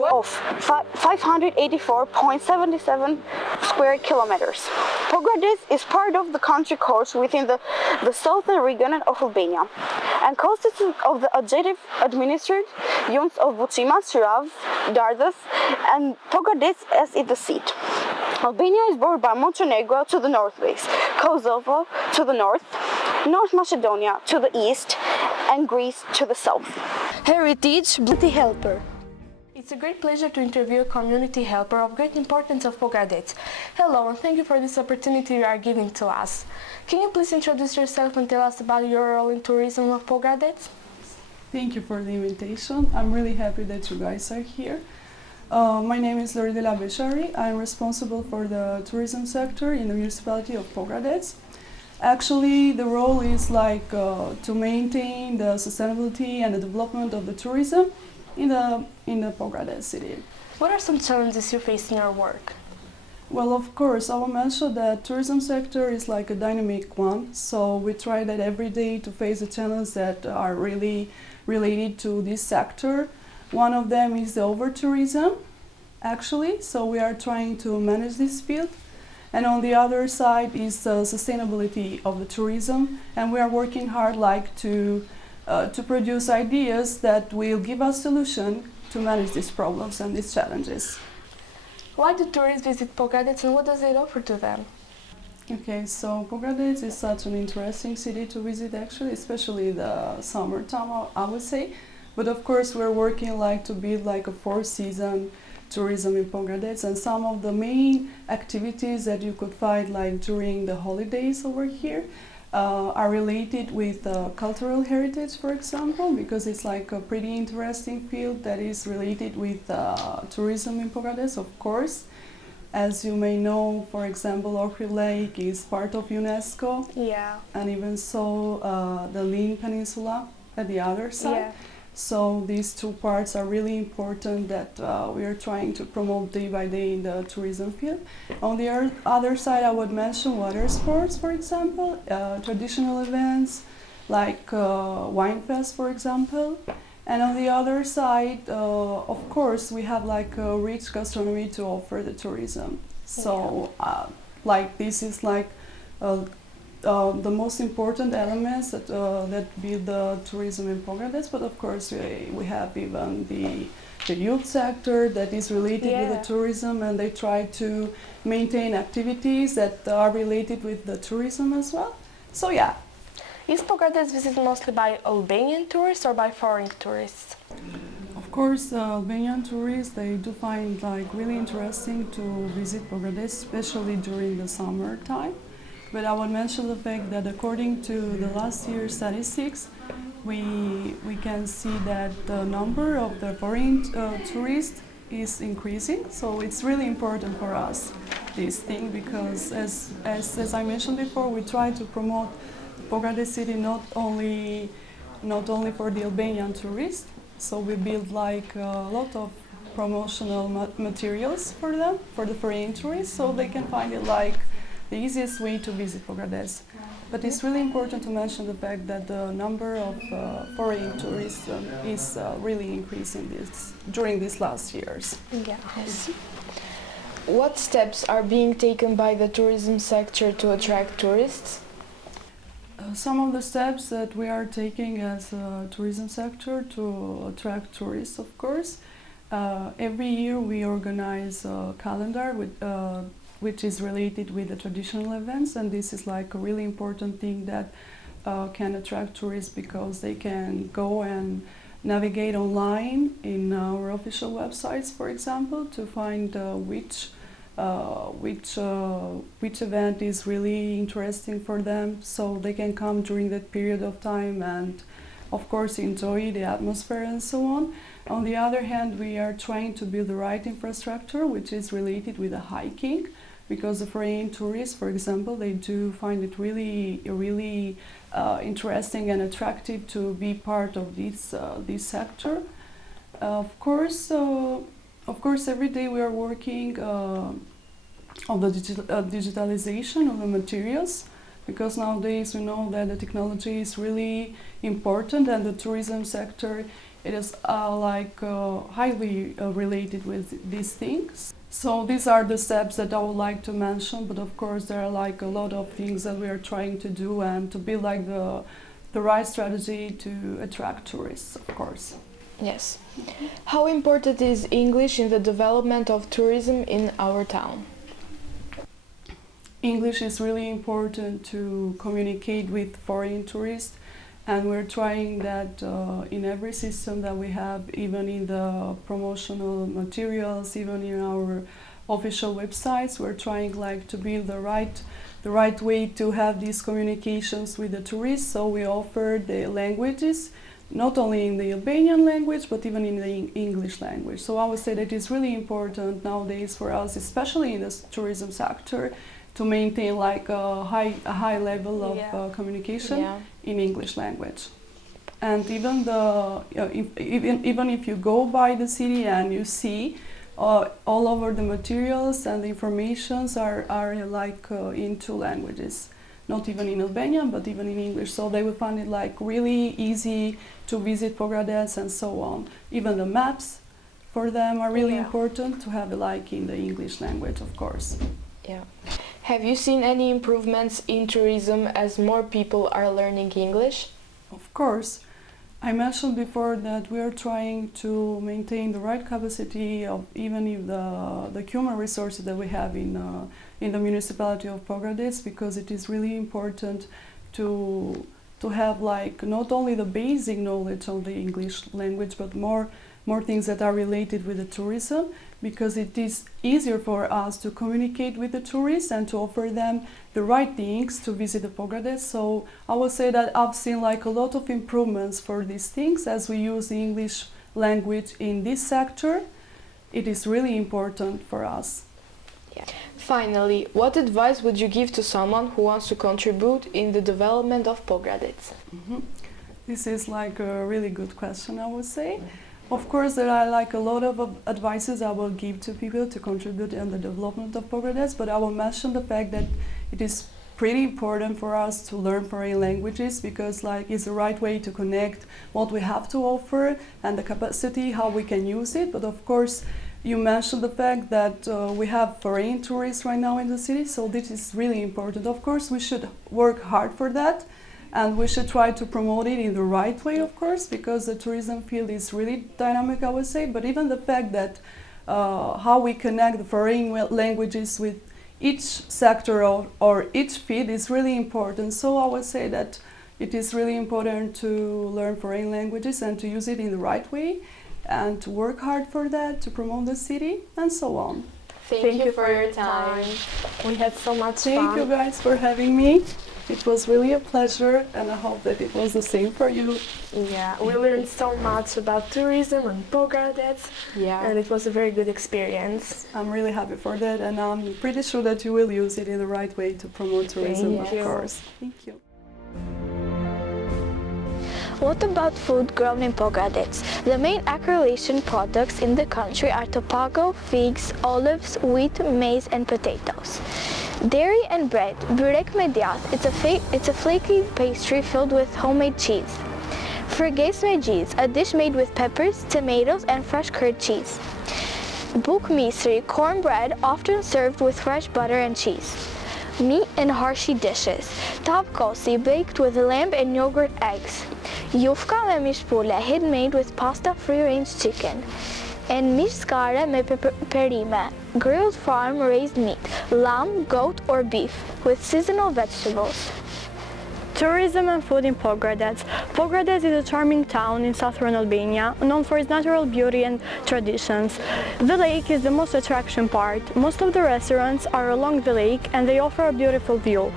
of 584.77 square kilometers. Pogradec is part of the country coast within the southern region of Albania and consists of the administered units of Vucima, Shirav, Dardas and Pogradec as its seat. Albania is bordered by Montenegro to the northwest, Kosovo to the north, North Macedonia to the east, and Greece to the south. Heritage Community Helper. It's a great pleasure to interview a community helper of great importance of Pogradec. Hello, and thank you for this opportunity you are giving to us. Can you please introduce yourself and tell us about your role in tourism of Pogradec? Thank you for the invitation. I'm really happy that you guys are here. My name is Brisilda Pali. I'm responsible for the tourism sector in the municipality of Pogradec. Actually, the role is to maintain the sustainability and the development of the tourism in the Pogradec city. What are some challenges you face in your work? Well, of course, I will mention that tourism sector is like a dynamic one, so we try that every day to face the challenges that are really related to this sector. One of them is the over-tourism, actually, so we are trying to manage this field. And on the other side is the sustainability of the tourism, and we are working hard to produce ideas that will give us solution to manage these problems and these challenges. Why do tourists visit Pogradec and what does it offer to them? Okay, so Pogradec is such an interesting city to visit actually, especially the summertime, I would say. But of course we're working to build a 4-season tourism in Pogradec, and some of the main activities that you could find during the holidays over here are related with cultural heritage, for example, because it's a pretty interesting field that is related with tourism in Pogradec, of course. As you may know, for example, Ohrid Lake is part of UNESCO, yeah, and even so the Lim Peninsula at the other side. Yeah. So these two parts are really important that we are trying to promote day by day in the tourism field. On the other side, I would mention water sports, for example, traditional events like Wine Fest, for example. And on the other side, of course, we have a rich gastronomy to offer the tourism. So this is the most important elements that build the tourism in Pogradec, but of course we have even the youth sector that is related with the tourism, and they try to maintain activities that are related with the tourism as well. So yeah. Is Pogradec visited mostly by Albanian tourists or by foreign tourists? Of course, Albanian tourists, they do find really interesting to visit Pogradec, especially during the summer time. But I would mention the fact that according to the last year's statistics, we can see that the number of the foreign tourists is increasing. So it's really important for us, this thing, because as I mentioned before, we try to promote Pogradec city not only for the Albanian tourists. So we build a lot of promotional materials for them, for the foreign tourists, so they can find it the easiest way to visit Pogradec. But it's really important to mention the fact that the number of foreign tourists is really increasing during these last years. Yes. What steps are being taken by the tourism sector to attract tourists? Some of the steps that we are taking as a tourism sector to attract tourists, of course. Every year we organize a calendar which is related with the traditional events, and this is a really important thing that can attract tourists because they can go and navigate online in our official websites, for example, to find which event is really interesting for them, so they can come during that period of time and of course enjoy the atmosphere and so on. On the other hand, we are trying to build the right infrastructure which is related with the hiking, because the foreign tourists, for example, they do find it really interesting and attractive to be part of this sector. Of course, every day we are working on the digitalization of the materials, because nowadays we know that the technology is really important and the tourism sector it is highly related with these things. So these are the steps that I would like to mention, but of course there are like a lot of things that we are trying to do and to build like the right strategy to attract tourists, of course. Yes. How important is English in the development of tourism in our town? English is really important to communicate with foreign tourists, and we're trying that in every system that we have, even in the promotional materials, even in our official websites. We're trying like to build the right way to have these communications with the tourists. So we offer the languages, not only in the Albanian language, but even in the English language. So I would say that it's really important nowadays for us, especially in the tourism sector, to maintain like a high level of communication in English language. And even even if you go by the city and you see all over the materials and the informations are like in two languages, not even in Albanian but even in English. So they will find it like really easy to visit Pogradec and so on. Even the maps for them are really important to have it like in the English language, of course. Yeah. Have you seen any improvements in tourism as more people are learning English? Of course. I mentioned before that we are trying to maintain the right capacity of even if the human resources that we have in the municipality of Pogradec, because it is really important to have like not only the basic knowledge of the English language, but more things that are related with the tourism, because it is easier for us to communicate with the tourists and to offer them the right things to visit the Pogradec. So I would say that I've seen like a lot of improvements for these things as we use the English language in this sector. It is really important for us. Yeah. Finally, what advice would you give to someone who wants to contribute in the development of Pogradec? This is like a really good question, I would say. Of course, there are like a lot of advices I will give to people to contribute in the development of Pogradec, but I will mention the fact that it is pretty important for us to learn foreign languages, because like it's the right way to connect what we have to offer and the capacity, how we can use it. But of course, you mentioned the fact that we have foreign tourists right now in the city, so this is really important. Of course, we should work hard for that. And we should try to promote it in the right way, of course, because the tourism field is really dynamic, I would say. But even the fact that how we connect the foreign languages with each sector or each field is really important. So I would say that it is really important to learn foreign languages and to use it in the right way and to work hard for that, to promote the city and so on. Thank you for your time. We had so much fun. Thank you guys for having me. It was really a pleasure, and I hope that it was the same for you. Yeah, we learned so much about tourism and Pogradec, and it was a very good experience. I'm really happy for that, and I'm pretty sure that you will use it in the right way to promote tourism, of course. Thank you. What about food grown in Pogradec? The main agrarian products in the country are tobacco, figs, olives, wheat, maize and potatoes. Dairy and bread. Burek mediat. It's a flaky pastry filled with homemade cheese. Fregues me cheese, a dish made with peppers, tomatoes and fresh curd cheese. Buk misri, cornbread often served with fresh butter and cheese. Meat and harshy dishes. Tavkosi, baked with lamb and yogurt eggs. Yufka me mishpule, handmade with pasta free-range chicken. And mishskare me perime, grilled farm-raised meat, lamb, goat or beef, with seasonal vegetables. Tourism and food in Pogradec. Pogradec is a charming town in southern Albania, known for its natural beauty and traditions. The lake is the most attraction part. Most of the restaurants are along the lake and they offer a beautiful view.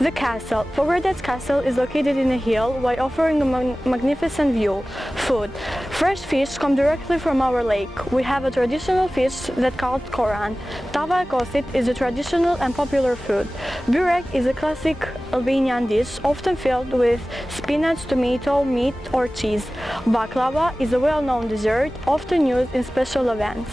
The castle. Pogradec castle is located in a hill while offering a magnificent view. Food. Fresh fish come directly from our lake. We have a traditional fish that's called koran. Tava kosit is a traditional and popular food. Burek is a classic Albanian dish, often filled with spinach, tomato, meat or cheese. Baklava is a well-known dessert, often used in special events.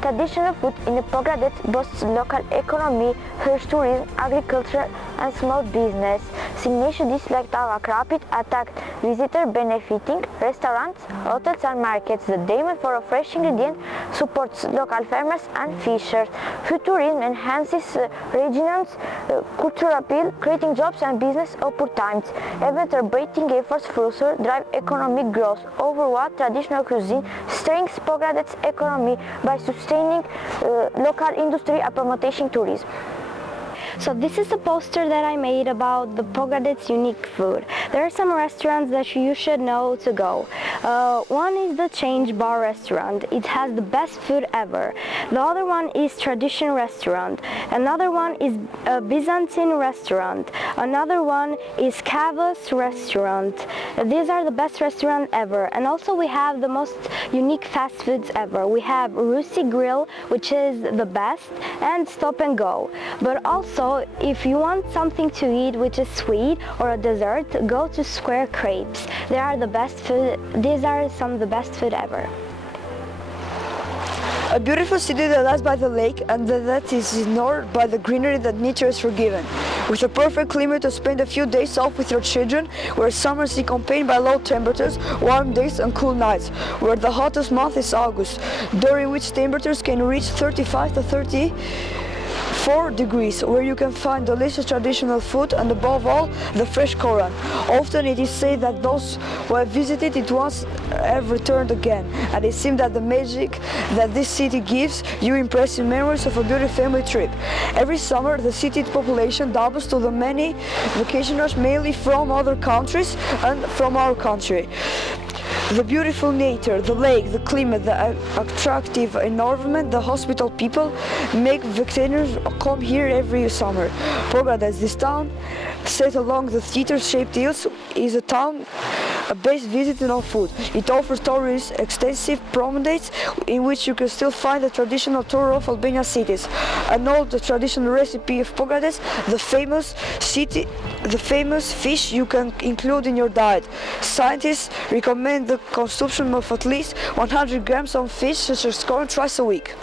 Traditional food in Pogradec boosts local economy, tourism, agriculture and small business. Signation dislike Tavak Rapid attacked visitor benefiting restaurants, hotels and markets. The demand for a fresh ingredient supports local farmers and fishers. Food tourism enhances regional cultural appeal, creating jobs and business opportunities. Ever-breaking efforts further drive economic growth. Overall, traditional cuisine strengthens Pogradec's economy by sustaining local industry and promoting tourism. So this is a poster that I made about the Pogradec's unique food. There are some restaurants that you should know to go. One is the Change Bar restaurant. It has the best food ever. The other one is Tradition restaurant. Another one is a Byzantine restaurant. Another one is Kavos restaurant. These are the best restaurants ever. And also we have the most unique fast foods ever. We have Rusi Grill, which is the best, and Stop and Go. But also, if you want something to eat which is sweet or a dessert, go to Square Crepes. They are the best food. These are some of the best food ever. A beautiful city that lies by the lake and that is ignored by the greenery that nature has forgiven. With a perfect climate to spend a few days off with your children, where summers is accompanied by low temperatures, warm days and cool nights, where the hottest month is August, during which temperatures can reach 35 to 34 degrees, where you can find delicious traditional food and above all the fresh Koran. Often it is said that those who have visited it once have returned again, and it seems that the magic that this city gives you impressive memories of a beautiful family trip. Every summer the city's population doubles to the many vacationers, mainly from other countries and from our country. The beautiful nature, the lake, the climate, the attractive environment, the hospitable people make vacationers come here every summer. Pogradec, this town, set along the theater-shaped hills, is a town best visiting on food. It offers tourists extensive promenades in which you can still find the traditional tour of Albanian cities. And all the traditional recipe of Pogradec, the famous fish you can include in your diet. Scientists recommend the consumption of at least 100 grams of fish such as corn twice a week.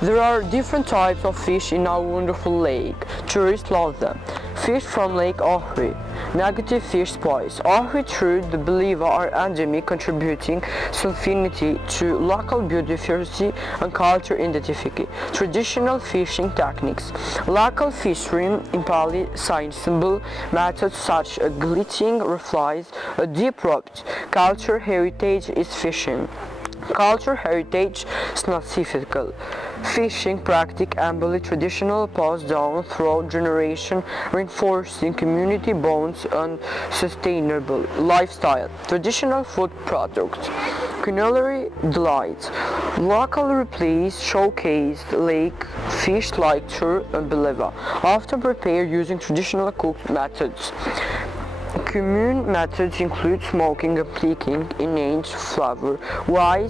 There are different types of fish in our wonderful lake. Tourists love them. Fish from Lake Ohri. Negative fish spoils. Ohri through the believer are endemic, contributing self-unity to local biodiversity and culture identity. Traditional fishing techniques. Local fishery in Pali science-simple methods such as glitching reflies, a deep rope. Culture heritage is fishing. Culture heritage is not physical. Fishing practice embody traditional passed down through generation, reinforcing community bonds and sustainable lifestyle. Traditional food products. Culinary delights. Local replays showcase lake fish like tur and beleva, often prepared using traditional cooked methods. Common methods include smoking and cooking enhanced flavor, while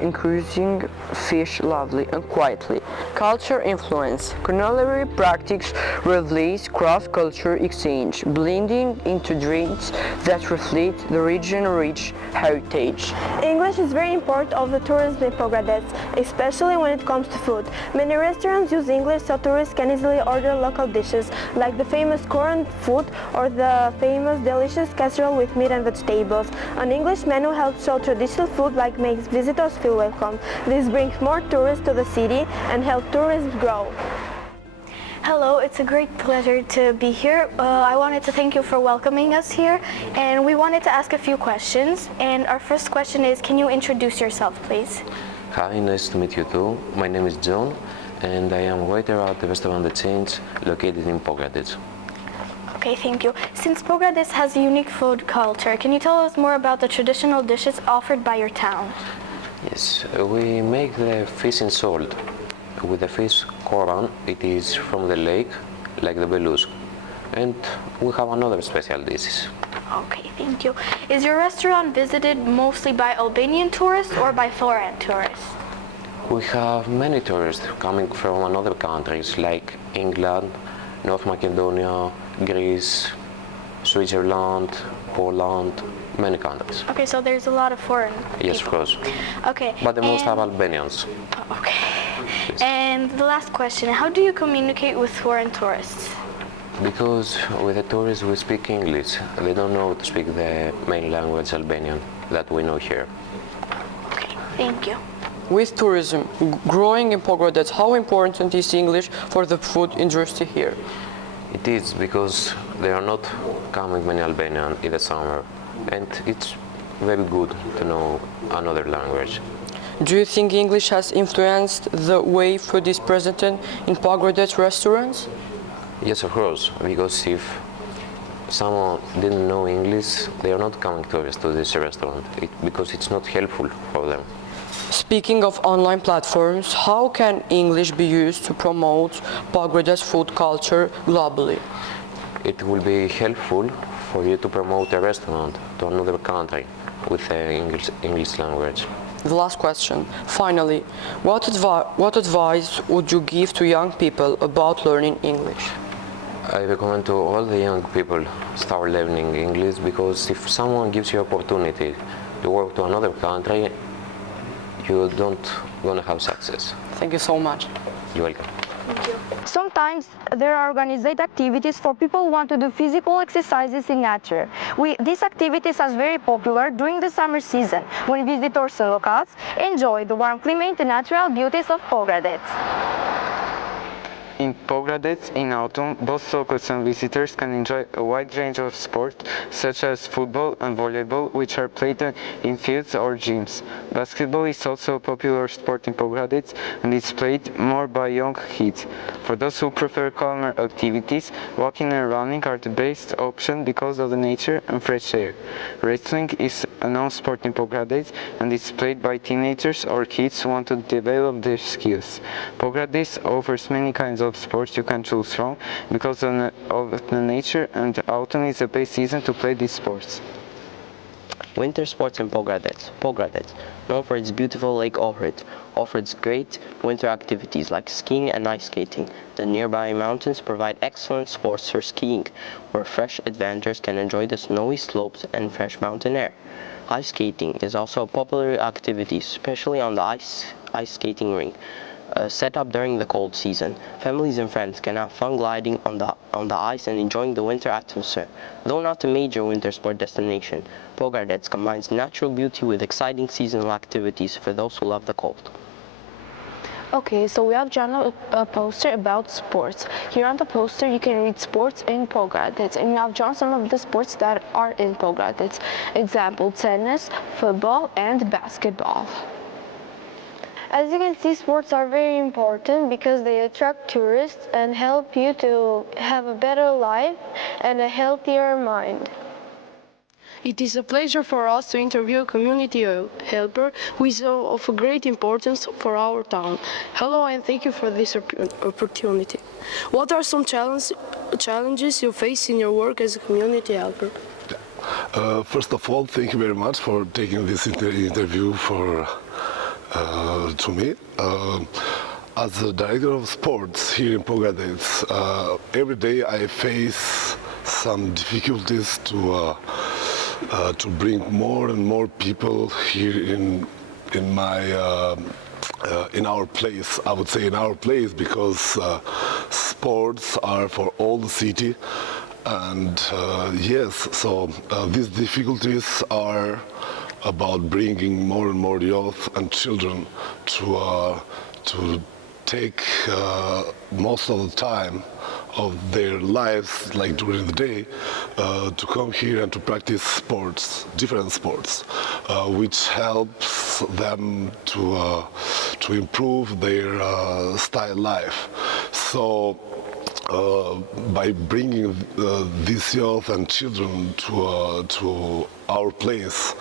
increasing fish lovely and quietly. Culture influence. Culinary practice reveals cross-culture exchange, blending into drinks that reflect the region's rich heritage. English is very important of the tourism in Pogradec, especially when it comes to food. Many restaurants use English so tourists can easily order local dishes, like the famous Korean food or the famous delicious casserole with meat and vegetables. An English menu helps show traditional food, like makes visitors feel welcome. This brings more tourists to the city and helps tourism grow. Hello, it's a great pleasure to be here. I wanted to thank you for welcoming us here, and we wanted to ask a few questions. And our first question is, can you introduce yourself, please? Hi, nice to meet you too. My name is John, and I am waiter at the restaurant The Change, located in Pogradec. Okay, thank you. Since Pogradec has a unique food culture, can you tell us more about the traditional dishes offered by your town? Yes, we make the fish in salt. With the fish Koran, it is from the lake, like the beluga. And we have another special dishes. Okay, thank you. Is your restaurant visited mostly by Albanian tourists or by foreign tourists? We have many tourists coming from other countries like England, North Macedonia, Greece, Switzerland, Poland, many countries. Okay, so there's a lot of foreign people. Yes, of course. Okay. But the most are Albanians. Okay. Yes. And the last question, how do you communicate with foreign tourists? Because with the tourists we speak English. They don't know to speak the main language Albanian that we know here. Thank you. With tourism growing in Pogradec, how important is English for the food industry here? It is because there are not coming many Albanians in the summer, and it's very good to know another language. Do you think English has influenced the way food is presented in Pogradec restaurants? Yes, of course, because if someone didn't know English, they are not coming tourists to this restaurant because it's not helpful for them. Speaking of online platforms, how can English be used to promote Pogradec food culture globally? It will be helpful for you to promote a restaurant to another country with the English language. The last question. Finally, what advice would you give to young people about learning English? I recommend to all the young people start learning English, because if someone gives you opportunity to work to another country, you don't gonna have success. Thank you so much. You're welcome. Sometimes there are organized activities for people who want to do physical exercises in nature. These activities are very popular during the summer season, when visitors and locals enjoy the warm climate and natural beauties of Pogradec. In Pogradec, in autumn, both locals and visitors can enjoy a wide range of sports, such as football and volleyball, which are played in fields or gyms. Basketball is also a popular sport in Pogradec, and it's played more by young kids. For those who prefer calmer activities, walking and running are the best option because of the nature and fresh air. Wrestling is a known sport in Pogradec, and it's played by teenagers or kids who want to develop their skills. Pogradec offers many kinds of sports you can choose from because of the nature, and autumn is the best season to play these sports. Winter sports in Pogradec. Pogradec, known for its beautiful Lake Ohrid, offers great winter activities like skiing and ice skating. The nearby mountains provide excellent sports for skiing, where fresh adventurers can enjoy the snowy slopes and fresh mountain air. Ice skating is also a popular activity, especially on the ice skating rink. Set up during the cold season. Families and friends can have fun gliding on the ice and enjoying the winter atmosphere. Though not a major winter sport destination, Pogradec combines natural beauty with exciting seasonal activities for those who love the cold. Okay, so we have drawn a poster about sports. Here on the poster you can read sports in Pogradec, and we have drawn some of the sports that are in Pogradec. Example, tennis, football and basketball. As you can see, sports are very important because they attract tourists and help you to have a better life and a healthier mind. It is a pleasure for us to interview a community helper who is of great importance for our town. Hello, and thank you for this opportunity. What are some challenges you face in your work as a community helper? First of all, thank you very much for taking this interview to me. As a director of sports here in Pogradec, every day I face some difficulties to bring more and more people here in our place. I would say in our place, because sports are for all the city, and yes, so these difficulties are about bringing more and more youth and children to take most of the time of their lives, like during the day, to come here and to practice sports, different sports, which helps them to improve their style life. So by bringing these youth and children to our place,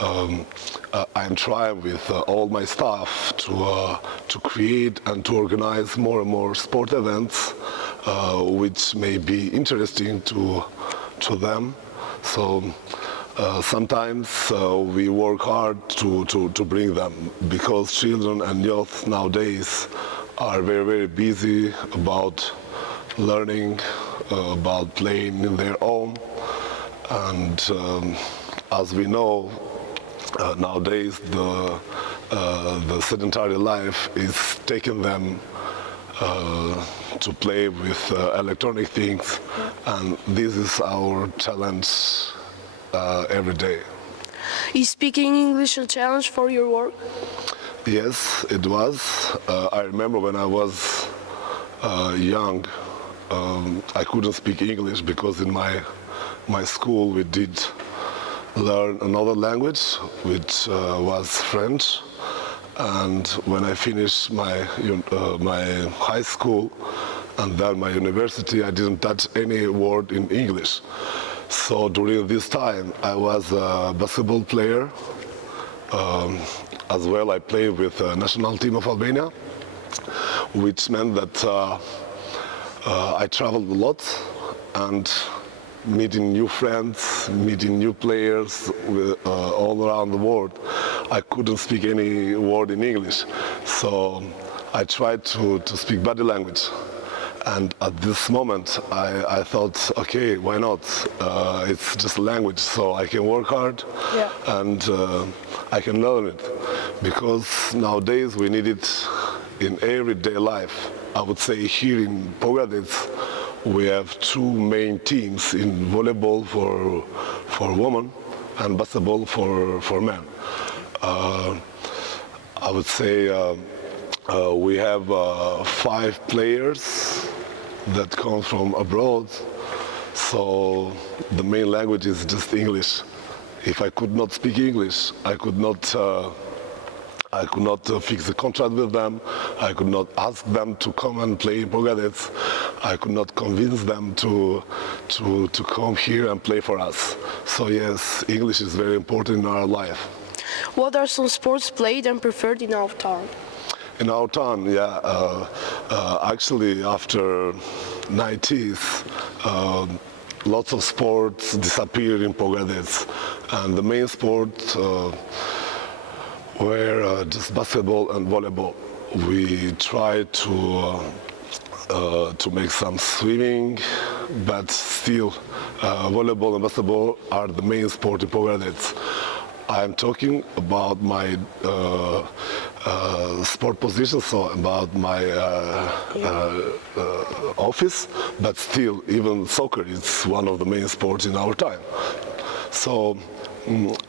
I'm trying with all my staff to create and to organize more and more sport events, which may be interesting to them. So sometimes we work hard to bring them, because children and youth nowadays are very, very busy about learning, about playing in their own, and as we know, nowadays the sedentary life is taking them to play with electronic things, and this is our challenge every day. Is speaking English a challenge for your work? Yes, it was. I remember when I was young, I couldn't speak English because in my school we did learn another language, which was French. And when I finished my high school and then my university, I didn't touch any word in English. So during this time, I was a basketball player. As well, I played with the national team of Albania, which meant that I traveled a lot and meeting new friends, meeting new players all around the world. I couldn't speak any word in English, so I tried to speak body language. And at this moment, I thought, okay, why not? It's just a language, so I can work hard and I can learn it. Because nowadays we need it in everyday life. I would say here in Pogradec, we have two main teams in volleyball for women and basketball for men. I would say we have 5 players that come from abroad, so the main language is just English. If I could not speak English, I could not fix the contract with them. I could not ask them to come and play in Pogradec. I could not convince them to come here and play for us. So yes, English is very important in our life. What are some sports played and preferred in our town? In our town, actually after 90s, lots of sports disappeared in Pogradec, and the main sport were just basketball and volleyball. We tried to make some swimming, but still volleyball and basketball are the main sport in Pogradec. I'm talking about my sport position, so about my office, but still even soccer is one of the main sports in our time. So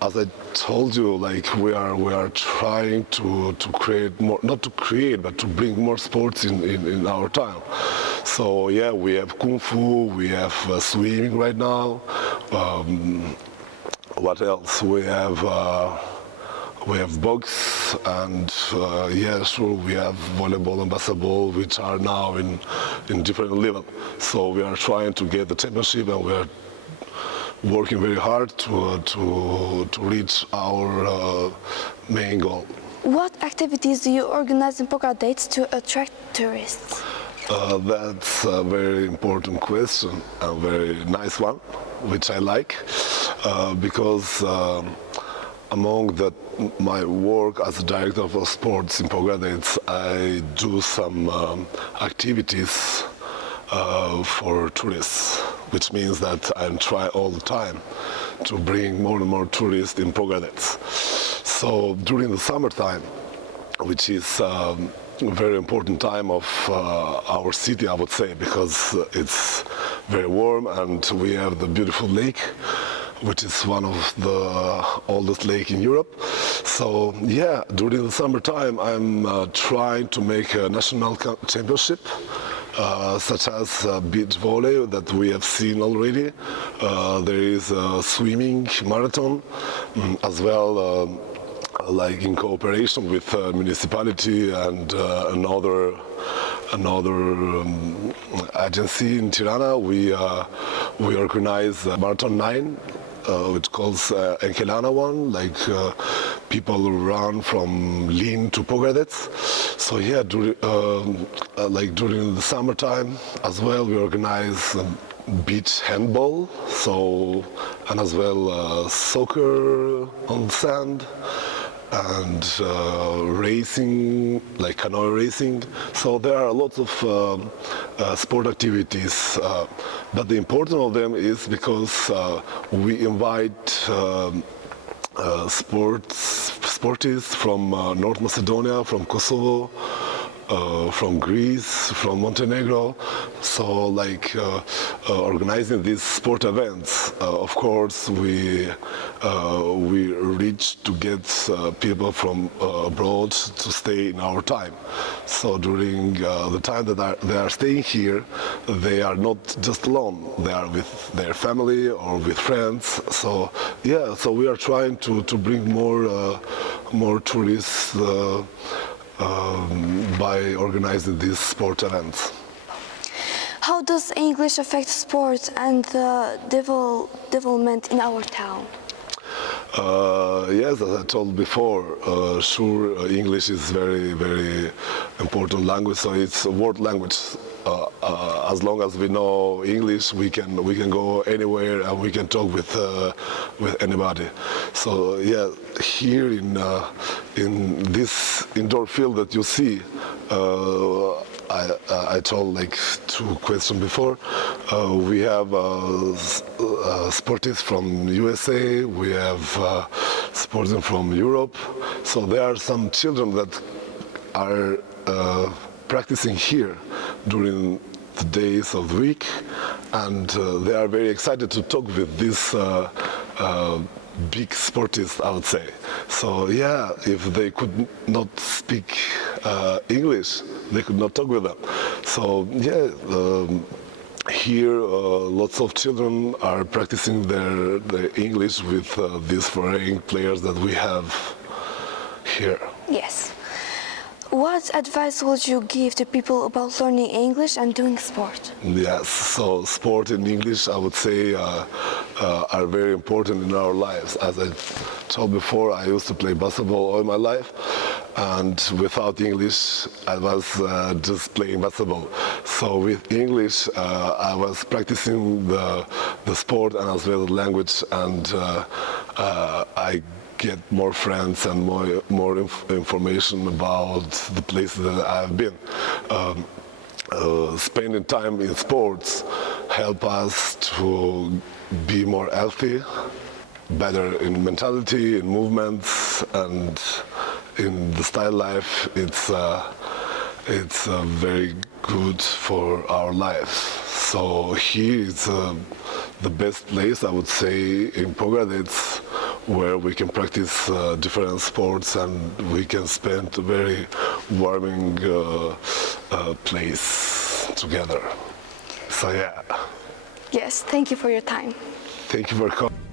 as I told you, like we are trying to create more, not to create, but to bring more sports in our town. So yeah, we have Kung Fu, we have swimming right now. What else? We have box, and yeah, sure, we have volleyball and basketball, which are now in different level. So we are trying to get the championship, and we are working very hard to reach our main goal. What activities do you organize in Pogradec to attract tourists? That's a very important question, a very nice one, which I like, because among my work as a director of sports in Pogradec, I do some activities for tourists, which means that I try all the time to bring more and more tourists in Pogradec. So during the summertime, which is a very important time of our city, I would say, because it's very warm and we have the beautiful lake, which is one of the oldest lake in Europe. So yeah, during the summertime I'm trying to make a national championship, such as beach volley that we have seen already. There is a swimming marathon as well, like in cooperation with municipality and another agency in Tirana. We organize Marathon 9, which calls Enkelana one, like people run from Lin to Pogradec. So yeah, during the summertime as well, we organize beach handball, and as well soccer on sand, and racing, like canoe racing. So there are lots of sport activities, but the important of them is because we invite sportists from North Macedonia, from Kosovo, from Greece, from Montenegro. So like organizing these sport events, of course we reach to get people from abroad to stay in our time. So during the time that they are staying here, they are not just alone. They are with their family or with friends. So yeah, so we are trying to bring more tourists by organizing these sport events. How does English affect sport and the development in our town? Yes, as I told before, sure, English is very important language. So it's a world language. As long as we know English, we can go anywhere and we can talk with anybody. So yeah, here in this indoor field that you see, I told like 2 questions before. We have sportists from USA, we have sportists from Europe. So there are some children that are practicing here during the days of the week, and they are very excited to talk with these big sportists, I would say. So yeah, if they could not speak English, they could not talk with them. So yeah, here lots of children are practicing their English with these foreign players that we have here. Yes. What advice would you give to people about learning English and doing sport? Yes, so sport and English, I would say, are very important in our lives. As I told before, I used to play basketball all my life, and without English, I was just playing basketball. So with English, I was practicing the sport and as well the language, and I get more friends and more information about the places that I've been. Spending time in sports help us to be more healthy, better in mentality, in movements, and in the style life. It's very good for our lives. So here is the best place, I would say, in Pogradec, where we can practice different sports and we can spend a very warming place together. So yeah. Yes, thank you for your time. Thank you for coming.